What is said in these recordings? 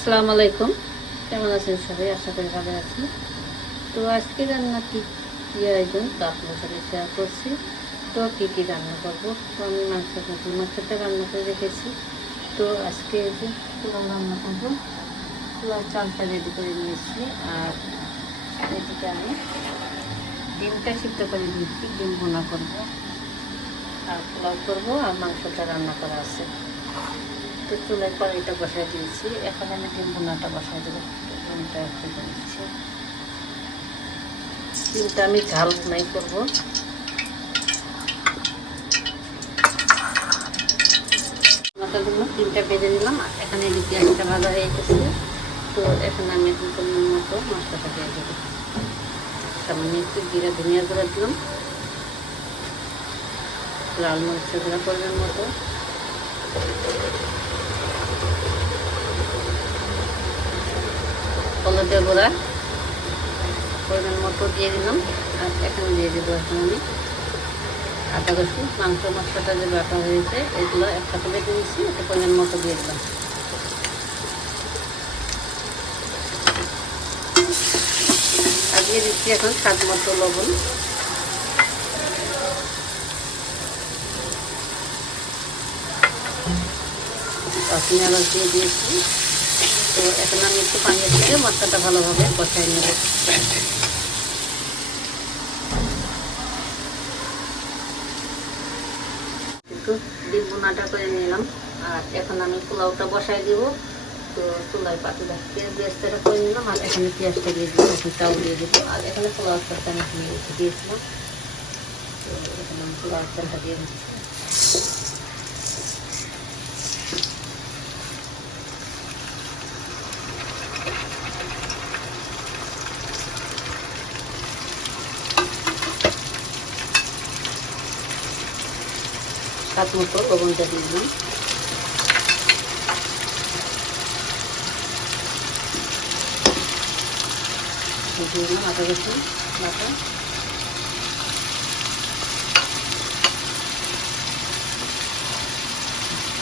আসসালামু আলাইকুম। কেমন আছেন সবাই? আশা করি ভালো আছেন। তো আজকে রান্না কি কী আয়োজন? তো আপনার সাথে শেয়ার করছি। তো কী কী রান্না করব? তো আমি মাংস পুকুর মাংসটা রান্না করে রেখেছি। তো আজকে যে পোলাও রান্না করব। পোলাও চালটা রেডি করে নিয়েছি। আর এদিকে আমি ডিমটা সিদ্ধ করে দিচ্ছি ডিম ভোনা করব। আর পোলাও করব। আর মাংসটা রান্না করা আছে। তো চুলায় কড়াইটা বসাই দিয়েছি। এখন আমি ডিম বোনাটা বসাই দেবো। ডিমটা একটু দিচ্ছি। ডিমটা আমি ঝাল বোনাই করব। ডিমটা বেজে নিলাম। এখানে একটা ভাজা হয়ে গেছে। তো এখন আমি এখন মতো মশলাটা দিয়ে দেবো। সামান্য একটু জিরা, ধনিয়া গুঁড়া দিলাম। লাল মরিচের গুঁড়া মতো। হলুদের গুঁড়া পরিমাণ দিয়ে দিলাম। আর এখানে দিয়ে দেবো এখন আমি আদা রসুন, মাংস মশলাটা যে বাটা হয়েছে, এগুলো একসাথে বেটে নিচ্ছি এটা পরিমাণ মতো দিয়ে দিলাম। আর দিয়ে দিচ্ছি এখন স্বাদ মতো লবণ। আলু দিয়ে দিয়েছি। তো এখন আমি একটু পানি দিয়ে মশলাটা ভালোভাবে কষাই নেব। একটু ডিম করে নিলাম। আর এখন আমি পোলাওটা বসাই দিব। তো চুলায় পাতিলা পেঁয়াজ বেস্তাটা করে নিলাম। আর এখানে পেঁয়াজটা দিয়ে দিব, এখন চাউল দিয়ে দিব। আর এখানে পোলাও চালটা আমি দিয়েছিলাম। তো এখানে আমি পোলাও চালটা দিয়ে দিচ্ছি। স্বাদ মতো লবণটা দিয়ে দিলাম। রসুন বাটা।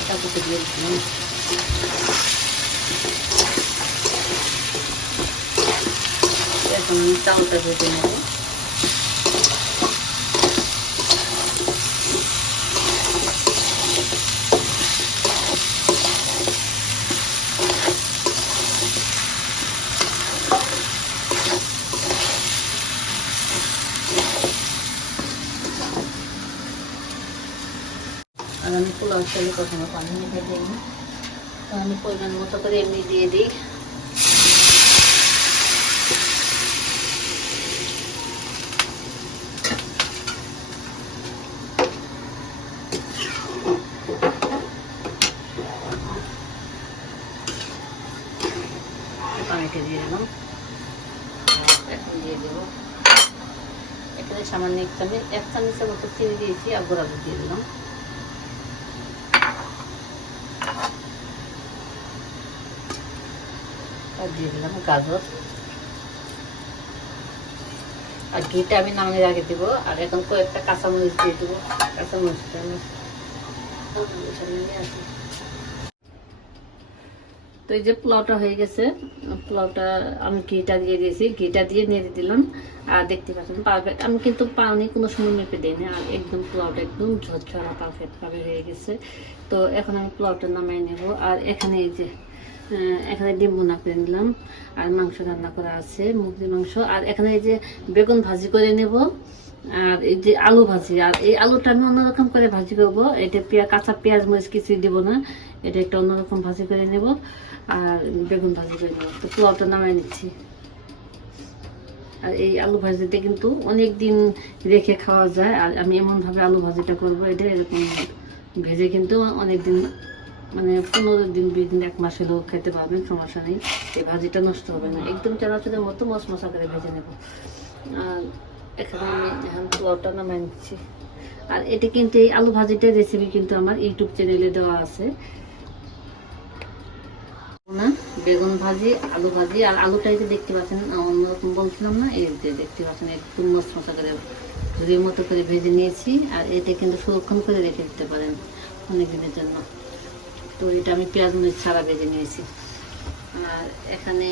তারপরে দিয়ে দিলাম। এখন আমি চাউলটা ভেজে নেব। আর আমি পোলাও চালে কখনো পানি মেখে দিই না আমি পরিমাণ মতো করে এমনি দিয়ে দিই। পানিটা দিয়ে দিয়ে দেবো। সামান্য এক চামচ, এক চামচের মতো চিনি দিয়েছি আর গোড়া দিয়ে দিলাম। দিয়ে দিলাম, গাজর। আর ঘিটা আমি নামিয়ে আর এখন কয়েকটা কাঁচামরিচ দিয়ে কাঁচামরিচটা তো এই যে পোলাওটা হয়ে গেছে, পোলাওটা আমি ঘিটা দিয়ে দিয়েছি, ঘিটা দিয়ে নেড়ে দিলাম। আর দেখতে পাচ্ছেন পারফেক্ট আমি কিন্তু পানি কোনো সময় মেপে দিইনি, আর একদম পোলাওটা একদম ঝরঝরা পারফেক্টভাবে হয়ে গেছে। তো এখন আমি পোলাওটা নামাই নেব, আর এখানে এই যে এখানে ডিম বোনা করে নিলাম, আর মাংস রান্না করা আছে, মুরগির মাংস। আর এখানে এই যে বেগুন ভাজি করে নেব, আর এই যে আলু ভাজি, আর এই আলুটা আমি অন্যরকম করে ভাজি করব। এটা পেঁয়াজ কাঁচা পেঁয়াজ মরিচ কিছুই না, এটা একটা অন্যরকম ভাজি করে নেব, আর বেগুন ভাজি করে তো পোলাওটা নামাই নিচ্ছি। আর এই আলু ভাজিতে কিন্তু অনেক দিন রেখে খাওয়া যায়, আর আমি এমনভাবে আলু ভাজিটা করব, এটা এরকম ভেজে কিন্তু অনেক দিন মানে পনেরো দিন, বিশ দিন, এক মাস হলেও খেতে পারবেন, সমস্যা নেই। এই ভাজিটা নষ্ট হবে না। একদম চানাচুরের মতো মশ মশা করে ভেজে নেব। আর এখানে আমি এখন পোলাওটা নামাই নিচ্ছি। আর এটা কিন্তু এই আলু ভাজিটার রেসিপি কিন্তু আমার ইউটিউব চ্যানেলে দেওয়া আছে। না, বেগুন ভাজি, আলু ভাজি, আর আলুটা এই যে দেখতে পাচ্ছেন অন্যরকম বলছিলাম না, এই যে দেখতে পাচ্ছেন, একটু মশ মশা করে ঝুড়ির মতো করে ভেজে নিয়েছি। আর এটা কিন্তু সংরক্ষণ করে রেখে দিতে পারেন অনেক দিনের জন্য। তো এটা আমি পেঁয়াজ মরিচ ছাড়া ভেজে নিয়েছি। আর এখানে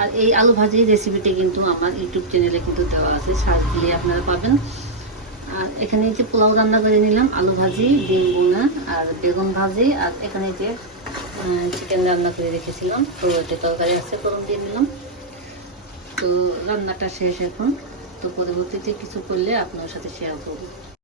আর এই আলু ভাজির রেসিপিটি কিন্তু আমার ইউটিউব চ্যানেলে কিন্তু দেওয়া আছে সার্চ দিলে আপনারা পাবেন। আর এখানে যে পোলাও রান্না করে নিলাম, আলু ভাজি, ডিম বোনা আর বেগুন ভাজি। আর এখানে যে চিকেন রান্না করে রেখেছিলাম তো এটা তরকারি আছে গরম দিয়ে নিলাম তো রান্নাটা শেষ এখন। তো পরবর্তীতে কিছু করলে আপনার সাথে শেয়ার করব।